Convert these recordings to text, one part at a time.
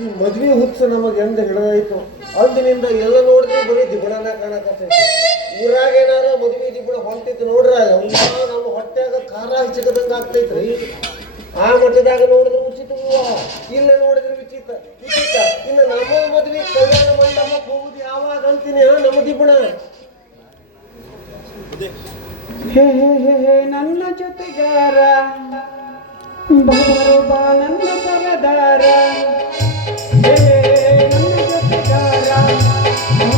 ಈ ಮದ್ವೆ ಹುಚ್ಚ ನಮಗೆ ಎಂದ ಹಿಡಿದಾಯ್ತು. ಅಂದಿನಿಂದ ಎಲ್ಲ ನೋಡಿದ್ರೆ ಬರೀ ದಿಬ್ಬಣನ ಕಾಣಕತ್ತೈತಿ. ಊರಾಗ ಏನಾರ ಮದ್ವೆ ದಿಬ್ಬಣ ಹೊಂಟಿತ್ತು ನೋಡ್ರ ನಮ್ಮ ಹೊಟ್ಟೆಯಾಗ ಖಾರ ಹಚ್ಚಕದಂಗ ಆಗ್ತೈತ್ರಿ. ಆ ಮಟ್ಟದಾಗ ನೋಡಿದ್ರೆ ಉಚಿತ, ಇಲ್ಲ ನೋಡಿದ್ರೆ ವಿಚಿತ. ಇನ್ನು ನಮ್ಮ ಮದ್ವೆ ಕಲ್ಯಾಣ ಮಂಟಪಕ್ಕೆ ಹೋಗುದು ಯಾವಾಗ ಅಂತೀನಿ ನಮ್ಮ ದಿಬ್ಬಣ. ಹೇ ಹೇ ಹೇ ಹೇ ನನ್ನ ಜೊತೆಗಾರ ಬರೋ ಬಾ ನನ್ನ ಸರದಾರ. ಹೇ ನನ್ನ ಜೊತೆಗಾರ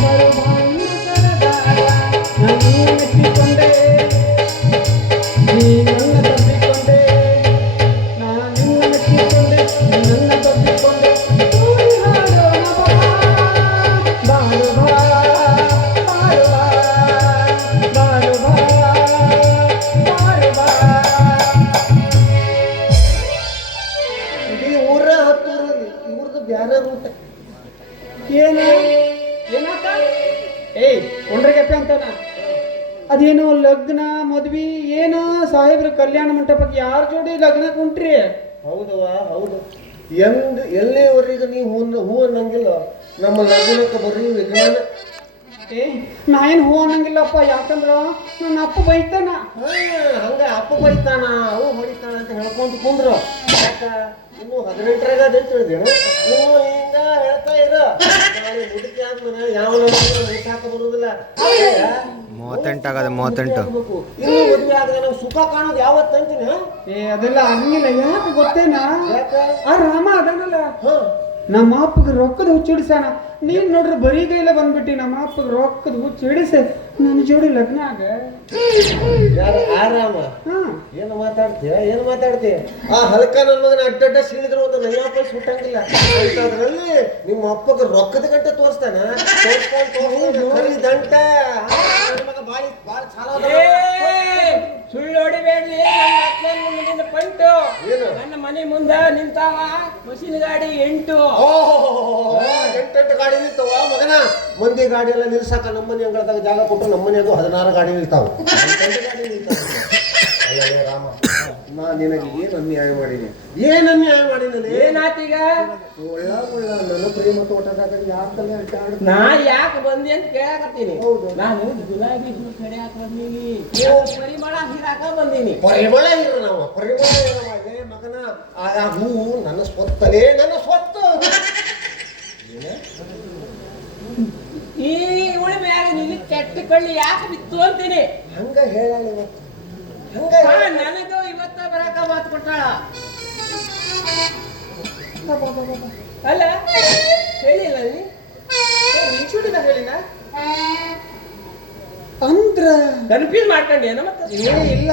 ಬರೋ ಬಾ ನನ್ನ ಸರದಾರ. ನಾನು ಮೆಚ್ಚಿಕೊಂಡೆ, ನೀ ನನ್ನ ತಪ್ಪಿಕೊಂಡೆ. ನಾನು ನಿನ್ನ ಮೆಚ್ಚಿಕೊಂಡೆ, ನನ್ನ ತಪ್ಪಿಕೊಂಡೆ. ಬಾರು ಬಾ ಬಾರು ಬಾ ಬಾರು ಬಾ ಬಾರು ಬಾ. ಇಡೀ ಊರ ಹತ್ತೂರಲ್ಲಿ ಇವ್ರದ್ದು ಬ್ಯಾರೆ ರೂಟ. ಏನು ಏನಾತ? ಏಯ್ ಕೊಂಡ್ರಿಗಪ್ಪೆ ಅಂತಾನ. ಅದೇನು ಲಗ್ನ ಮದ್ವಿ ಏನು ಸಾಹೇಬ್ರ ಕಲ್ಯಾಣ ಮಂಟಪಕ್ಕೆ ಯಾರ ಜೋಡಿ ಲಗ್ನ ಕುಂಟ್ರಿ? ಹೌದವ ಹೌದು. ಎಲ್ಲಿವರೆಗೆ ನೀವು ಹೂ ಅನ್ನಂಗಿಲ್ಲ. ನಮ್ಮ ಲಗ್ನಕ್ಕೆ ಬರೀ ವಿಜ್ಞಾನ. ಏ ನಾ ಏನು ಹೂ ಅನ್ನಂಗಿಲ್ಲಪ್ಪ. ಯಾಕಂದ್ರ ನನ್ನ ಅಪ್ಪ ಬೈತಾನ. ಹಂಗ ಅಪ್ಪ ಬೈತಾನ ಅವು ಹೊಡಿತಾನ ಅಂತ ಹೇಳ್ಕೊಂತ ಕುಂದ್ರು. ಯಾಕ ಇನ್ನು 18ರಾಗ ಅದೇನು ತಿಳಿದೇನು? ಇನ್ನು ಹಿಂಗ ಹೇಳ್ತಾ ಇರ ಮುದುಕಿ ಆದ್ಮೇಲೆ ಯಾವ ಹಾಕ ಬರುದಿಲ್ಲ. 38 ಆಗದೆ 38. ಇನ್ನು ಮದುವೆ ಆದ್ರೆ ನಾವು ಸುಖ ಕಾಣೋದು ಯಾವತ್ತು ಅಂತೀನಿ. ಏ ಅದೆಲ್ಲ ಹಂಗಿಲ್ಲ. ಯಾಕೆ ಗೊತ್ತೇನಾ? ಯಾಕ ಆ ರಾಮ ಅದನ್ನಲ್ಲ ಹ ನಮ್ಮ ಅಪ್ಪಗೆ ರೊಕ್ಕದ ಹುಚ್ಚಿಡಿಸ್ಯಾನ. ನೀನ್ ನೋಡ್ರಿ ಬರೀ ಕೈಲ ಬಂದ್ಬಿಟ್ಟಿ. ನಮ್ಮ ಅಪ್ಪಗೆ ರೊಕ್ಕದ ಹುಚ್ಚಿಡಿಸಿ ನನ್ನ ಜೋಡಿ ಲಗ್ನ ಆಗ. ಯಾರು ಆರಾಮ? ಏನು ಮಾತಾಡ್ತೀಯ? ಆ ಹಲ್ಕ ನನ್ನ ಮಗನ ಅಡ್ಡಡ್ಡ ಸೀಳಿದ್ರು ಒಂದು ನಯ್ಯಾಪ ಸುಟ್ಟಂಗಿಲ್ಲ. ಅಂತದ್ರಲ್ಲಿ ನಿಮ್ಮ ಅಪ್ಪಗೆ ರೊಕ್ಕದ ಗಂಟೆ ತೋರಿಸ್ತಾನ. ಕರಿ ದಂಟ ಮಗ ಬಾಳ ಸುಳ್ಳು ಹೊಡಿಬೇಡ್ರಿ. ನನ್ನ ಪಂಟು ನನ್ನ ಮನೆ ಮುಂದ ನಿಂತಾವ ಮಷಿನ್ ಗಾಡಿ 8. ಎಂಟೆಂಟು ಗಾಡಿ ನಿಲ್ತಾವ ಮಗನ. ಮಂದಿ ಗಾಡಿ ಎಲ್ಲ ನಿಲ್ಸಾಕ ನಮ್ಮನೆ ಅಂಗಳದಾಗ ಜಾಗ ಕೊಟ್ಟು ನಮ್ಮನೆಗೂ 16 ಗಾಡಿ ನಿಲ್ತಾವ. ಗಾಡಿ ನಿಲ್ತಾವ. ಅಲ್ಲೇ ರಾಮ, ನಾ ನಿನಗೆ ಏನು ಅನ್ಯಾಯ ಮಾಡೀನಿ? ಏನಾತೀಗ? ನನ್ನ ಪ್ರೇಮ ತೋಟದಾಗ ಯಾಕಲ್ಲ ಅಡ್ಡಾಡ. ನಾ ಯಾಕೆ ಬಂದಿ ಅಂತ ಕೇಳಾಕತ್ತೀನಿ. ನಾನು ಗುಲಾಬಿ ಹೂ ಕಡಿಯಾಕ ಬಂದೀನಿ. ಪರಿಮಳ ಹೀರಾಕ ಬಂದೀನಿ. ಪರಿಮಳ ಇರ ನಾವು ಪರಿಮಳ ಮಗನ. ಆ ಹೂ ನನ್ನ ಸ್ವತ್ತಲೇ, ನನ್ನ ಸ್ವತ್ತು. ಈ ಉಳಿ ಮ್ಯಾಗ ನಿನ್ನ ಕೆಟ್ಟ ಕಳ್ಳಿ ಯಾಕೆ ಬಿತ್ತು ಅಂತೀನಿ. ಹಂಗ ಹೇಳ ನನಗೂ ಇವತ್ತ ಬರಾಕ ಮಾತು ಕೊಟ್ಟಾಳ. ಅಲ್ಲ ಹೇಳಿಲ್ಲ ನಿಂಚೂಡಿನ ಹೇಳಿನ ಅಂದ್ರ ಕನ್ಫ್ಯೂಸ್ ಮಾಡ್ಕೊಂಡಿ ಏನೋ ಮತ್ತೆ. ಏ ಇಲ್ಲ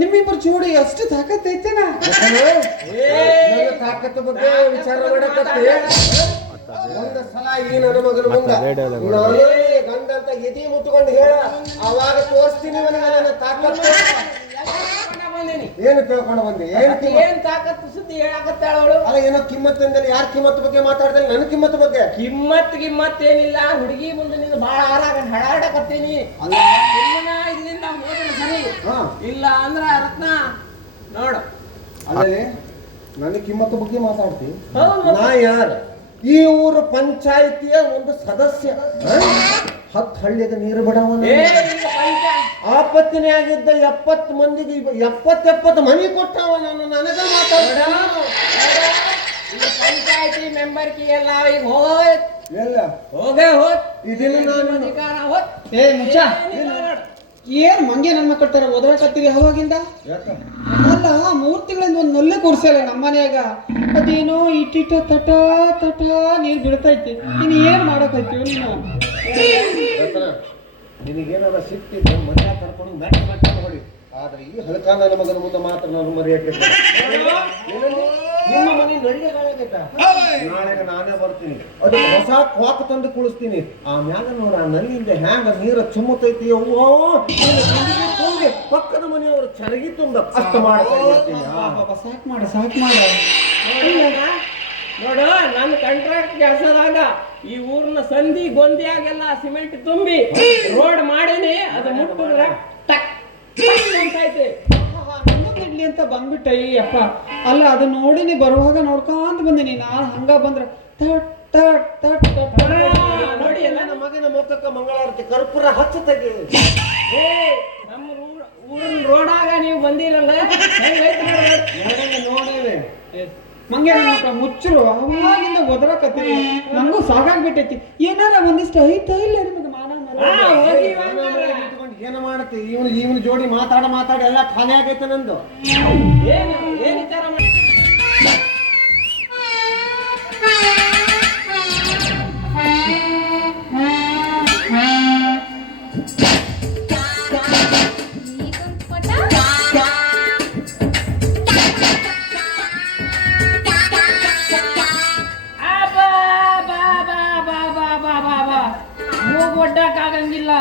ನಿಮ್ಮಿಬ್ಬರು ಜೋಡಿ ಎಷ್ಟು ತಾಕತ್ ಐತೆನಾ? ತಾಕತ್ತು ಬಗ್ಗೆ ವಿಚಾರ ಮಾಡಕತ್ತೆ. ಒಂದು ಸಲ ಈ ನನ್ನ ಮಗನ ಮುಂದ ಗಂಡ ಅಂತ ಎದಿ ಮುಟ್ಕೊಂಡು ಹೇಳ, ಅವಾಗ ತೋರಿಸ್ತೀನಿ ನನ್ನ ತಾಕತ್ತು. ಏನು ತಿಳ್ಕೊಂಡು ಬಂದೆ? ಏನ್ ತಾಕತ್ತು ಸುದ್ದಿ ಹೇಳಾಕತ್ತಾಳ ಅವಳು. ಅಲ್ಲ ಏನೋ ಕಿಮ್ಮತ್ ಅಂದಲ್ಲಿ. ಯಾರ ಕಿಮ್ಮತ್ ಬಗ್ಗೆ ಮಾತಾಡ್ದಲ್ಲಿ? ನನ್ನ ಕಿಮ್ಮತ್ ಬಗ್ಗೆ. ಕಿಮ್ಮತ್ ಏನಿಲ್ಲ. ಹುಡುಗಿ ಮುಂದೆ ನಿಂದ ಬಾಳ ಹಡಾಡಕತ್ತೀನಿ. ಇಲ್ಲಿಂದ ಹೋದ್ರೆ ಸರಿ, ಇಲ್ಲ ಅಂದ್ರ ರತ್ನ ನೋಡು. ಅಲ್ಲೇ ನನ್ನ ಕಿಮ್ಮತ್ ಬಗ್ಗೆ ಮಾತಾಡ್ತಿ. ನಾ ಯಾರ? ಈ ಊರು ಪಂಚಾಯಿತಿಯ ಒಂದು ಸದಸ್ಯ. 10 ಹಳ್ಳಿಗೆ ನೀರು ಬಿಡವನ. ಆಪತ್ತಿನೇ ಆಗಿದ್ದ 70 ಮಂದಿಗೆ 70 ಮನಿ ಕೊಟ್ಟವ. ನನಗ ಮಾತಾಡ ಪಂಚಾಯಿತಿ ಮೆಂಬರ್ ಕಿ ಎಲ್ಲ ಈಗ ಹೋಗೋದ್ ಎಲ್ಲ ಹೋಗೇ ಹೋದ್. ಇದನ್ನ ನಾನು ಅಧಿಕಾರ ಹೋದ್. ಏ ಮುಚ್ಚ, ಏನ್ ಮಂಗೆ ನನ್ನ ಮಕ್ಕಳ್ತಾರ ಓದಾಕತ್ತೀರಿ ಅವಾಗಿಂದ? ಅಲ್ಲ 3 ತಿಂಗಳಿಂದ ಒಂದು ನೊಲ್ಲೆ ಕೂರ್ಸಲ್ಲ ನಮ್ಮ ಮನ್ಯಾಗ. ಅದೇನೋ ಇಟ್ಟಿಟ್ಟ ತಟ ತಟ ನೀರ್ ಬಿಡ್ತೈತಿ. ಇನ್ನು ಏನ್ ಮಾಡಕತ್ತೀವಿ ನೀನು? ನಿನಗೇನಾರ ಸಿಕ್ತಿದ್ದೆ ಮನೆ ಕರ್ಕೊಂಡು ಮ್ಯಾಚ್ ಹೊಡಿ. ಆದ್ರೆ ಈ ಹಳಕ ನನ್ನ ಮಗನ ಮುಂದೆ ಮಾತ್ರ ನಾನು ಮರೆಯಕ್ಕೆ. ನಿಮ್ಮ ಮನೆ ನಡಿಗೆಗಾಗೈತಾ? ನಾಳೆಗೆ ನಾನೇ ಬರ್ತೀನಿ. ಅದು ಹೊಸ ಕ್ವಾಕ್ ತಂದು ಕುಳಿಸ್ತೀನಿ. ಆಮ್ಯಾಗ ನೋಡ ನಲ್ಲಿಂದ ಹ್ಯಾಂಗ ನೀರು ಚುಮ್ಮತೈತಿ. ಪಕ್ಕದ ಮನೆಯವರು ಚರಗಿ ತುಂಬ ಅಷ್ಟ ಮಾಡ್ತೀನಿ. ಸಾಕ್ ಮಾಡ ನೋಡು, ನನ್ನ ಕಾಂಟ್ರಾಕ್ಟ್ ಕೆಲಸದಾಗ ಈ ಊರ್ನ ಸಂಧಿ ಗೊಂದಿಯಾಗೆಲ್ಲ ಸಿಮೆಂಟ್ ತುಂಬಿ ರೋಡ್ ಮಾಡೀನಿ. ಅದು ಮುಟ್ಟಿದ್ರೆ ಟಕ್ ಅಂತ ಐತಿ. ಇಲ್ಲಿ ಅಂತ ಬಂದ್ಬಿಟ್ಟೆ ಅಪ್ಪ. ಅಲ್ಲ ಅದನ್ನ ನೋಡಿ ನೀ ಬರುವಾಗ ನೋಡ್ಕೊಂತ ಬಂದಿನಿ. ನಾನು ಹಂಗ ಬಂದ್ರೆ ತಟ್ ತಟ್ ತಟ್ ತಟ್ ನೋಡಿ ಎಲ್ಲ ನಮ್ಮ ಮಗನ ಮುಖಕ್ಕ ಮಂಗಳಾರತಿ ಕರ್ಪೂರ ಹಚ್ಚ ತೆಗಿ. ಏ ನಮ್ಮ ಊರಿನ ರೋಡಾಗ ನೀವು ಬಂದಿರಲ್ಲ ಹೆಂಗೈತೆ ನೋಡಿವೆ ಮಂಗೆ ನನ್ನ ಮುಚ್ಚರು ಅವಾಗಿಂದ ಒದರಕತ್ತೀರಿ. ನಂಗೂ ಸಾಕಾಗ್ಬಿಟ್ಟೈತಿ. ಏನಾರ ಒಂದಿಷ್ಟು ಐತ ಇಲ್ಲ ನಿಮಗೆ ಮಾನ ಏನ ಮಾಡತ್ತಿ? ಇವನು ಜೋಡಿ ಮಾತಾಡಿ ಎಲ್ಲ ಖಾಲಿ ಆಗೈತೆ ನಂದು. ಏನು ವಿಚಾರ ಮಾಡಿ ಒಡ್ಡಕ್ಕಾಗಂಗಿಲ್ಲ.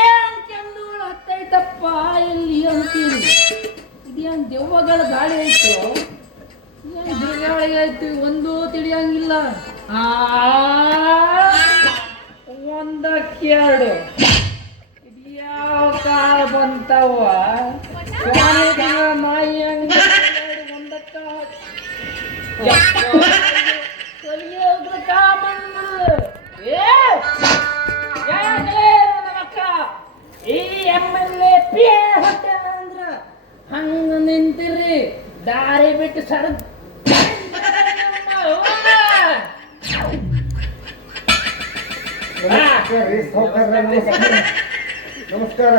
ಏನ್ ಕೆಂದುಗಳು ಹತ್ತೈತಪ್ಪ ಎಲ್ಲಿ ಅಂತೀರಿ. ಇದೇನ್ ದೆವ್ವಗಳ ಗಾಳಿ ಐತು, ಏನ್ ಬಿರುಗಾಳಿ ಐತಿ, ಒಂದು ತಿಳಿಯಂಗಿಲ್ಲ. ಒಂದಕ್ಕೆರಡು ಇದ್ಯಾವ ಕಾಲ ಬಂತವ ನಾಯಿ ಹಂಗ ಒಂದಕ್ಕ ಈ MLA ಅಂದ್ರ ಹಂಗ ನಿಂತಿರ್ರಿ, ದಾರಿ ಬಿಟ್ಟು ಸರ್ ನಮಸ್ಕಾರ.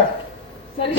ಸರಿ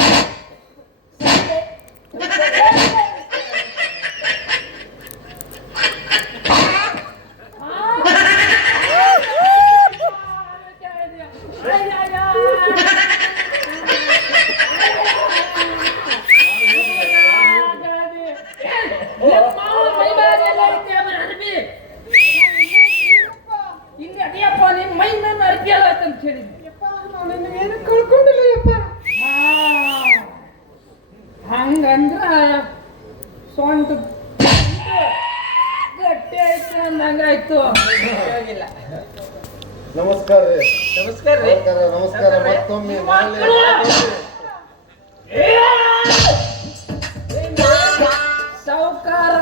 ಹಂಗಂದ್ರ ಸೊಂಟ ಗಟ್ಟಿ ಆಯ್ತು ಅಂದಂಗಾಯ್ತು. ನಮಸ್ಕಾರ ರೀ. ನಮಸ್ಕಾರ ರೀ. ನಮಸ್ಕಾರ ಮತ್ತೊಮ್ಮೆ ಸಾವುಕಾರ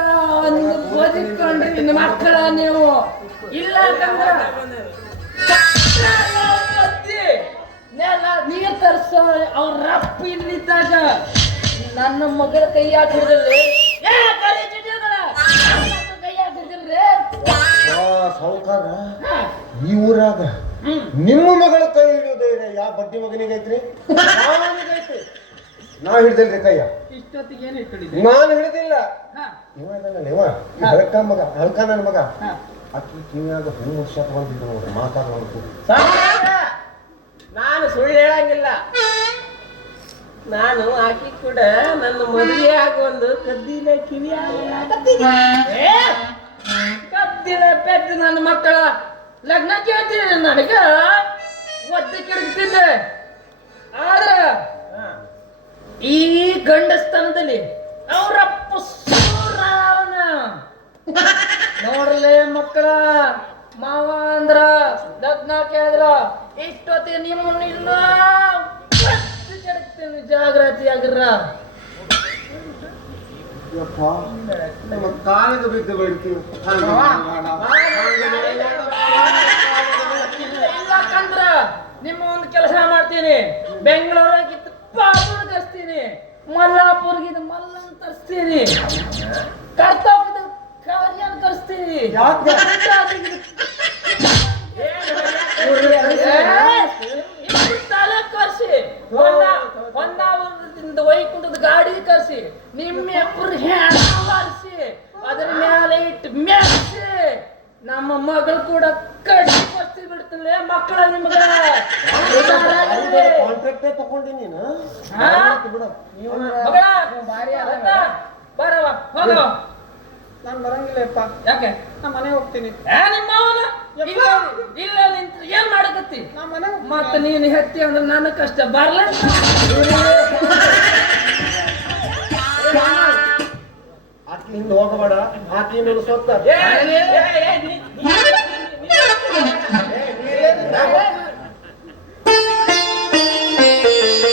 ಬದುಕೊಂಡ್ರಿ ನಿಮ್ಮ ಮಕ್ಕಳ ನೀವು ಇಲ್ಲ ಅಂತಂದ್ರ ನೀರ್ ತರ್ಸೋ ಅವ್ರ ರಪ್ಪ ಇಲ್ಲಿದ್ದಾಗ ನನ್ನ ಮಗಳ ಕೈ ಹಾಕಿದ್ರಿ ಕೈ ಹಾಕಿದ್ರಿ ಸಾವುಕಾರ. ಈ ಊರಾಗ ನಿಮ್ಮ ಮಗಳ ಕೈ ಹಿಡಿಯೋದೇ ಯಾವ ಬಡ್ಡಿ ಮಗನಿಗೈತ್ರಿ? ಐತಿ. ನಾ ಹಿಡ್ದಿಲ್ರಿ ಕೈಯ. ಇಷ್ಟೊತ್ತಿಗೆ ಏನು ಇಟ್ಕೊಂಡಿದ್ರಿ? ನಾನು ಹಿಡಿದಿಲ್ಲ. ಹಳಕ ಮಗ, ಹಳಕ ನನ್ನ ಮಗ. ಅಕ್ಕಿ ಕಿವಿಯಾಗ ಹೂ ವರ್ಷ ತಗೊಂಡಿದ್ದ ನೋಡ್ರಿ, ಮಾತಾಡುವಂತ. ನಾನು ಸುಳ್ಳು ಹೇಳಂಗಿಲ್ಲ. ನಾನು ಆಕಿ ಕೂಡ ನನ್ನ ಮದುವೆ ಆಗೊಂದು ಕದ್ದಿಲೆ ಕಿವಿ ಕದ್ದಿಲ ಪೆದ್ದು ನನ್ನ ಮಕ್ಕಳ ಲಗ್ನ ಕೇಳ್ತೀನಿ. ನನಗ ಒದ್ದು ಕಿಡಕ್ತಿದ್ದೆ. ಆದ್ರ ಈ ಗಂಡಸ್ತನದಲ್ಲಿ ಅವರಪ್ಪ ಸೂರವನ ನೋಡ್ರಲೇ ಮಕ್ಕಳ, ಮಾವ ಅಂದ್ರ ಲಗ್ನ ಕೇಳಿದ್ರ ಇಷ್ಟೊತ್ತಿಗೆ ನಿಮ್ಮನ್ನಿಲ್ಲ ಕೆಡಕ್ತೇನೆ, ಜಾಗ್ರತೆ ಆಗಿರ್ರ. ನಮ್ಮ ಕಾಲಿಗೆ ಬಿದ್ದು ಬಿಡ್ತೀವಿ. ಇಲ್ಲ ಕಂದ್ರ ನಿಮ್ಮ ಒಂದು ಕೆಲಸ ಮಾಡ್ತೀನಿ. ಬೆಂಗಳೂರಾಗಿತ್ತು ಪಾಪುಣ ತರಿಸ್ತೀನಿ, ಮಲ್ಲಾಪುರ್ಗಿದ್ದು ಮಲ್ಲನ್ ತರಿಸ್ತೀನಿ, ಕರ್ತವ್ಯದ ಕಾರ್ಯ ಕರ್ಸ್ತೀನಿ. ತಲೆ ಕರ್ಸಿ ಹೊನ್ನಾವರದಿಂದ ವೈಕುಂಠದ ಗಾಡಿ ಕರ್ಸಿ ನಿಮ್ಮೆಬ್ಬರು ಹೆಣಸಿ ಅದ್ರ ಮೇಲೆ ಇಟ್ಟು ಮೆರ್ಸಿ ನಮ್ಮ ಮಗಳು ಕೂಡ ಕಟ್ಟಿ ಬರ್ಸಿ ಬಿಡ್ತಿಲ್ಲ ಮಕ್ಕಳ ನಿಮ್ಗ ಕಾಂಟ್ರಾಕ್ಟೇ ತಗೊಂಡಿನಿ ಬರವ ಹೋಗವ. ನಾನು ಬರಂಗಿಲ್ಲಪ್ಪ. ಯಾಕೆ? ನಾ ಮನೆ ಹೋಗ್ತೀನಿ. ನಿಮ್ಮ ಅವನ ಇಲ್ಲ ನಿಂತ ಏನ್ ಮಾಡಕತ್ತಿ? ನಾ ಮನೆ ಮತ್ತ ನೀನು ಹೆತ್ತಿ ಅಂದ್ರೆ ನನ್ನ ಕಷ್ಟ ಬರ್ಲ. ಆಕಿ ಹಿಂದೆ ಹೋಗಬೇಡ, ಆಕಿ ಮೇಲೆ ಸ್ವತ್ತ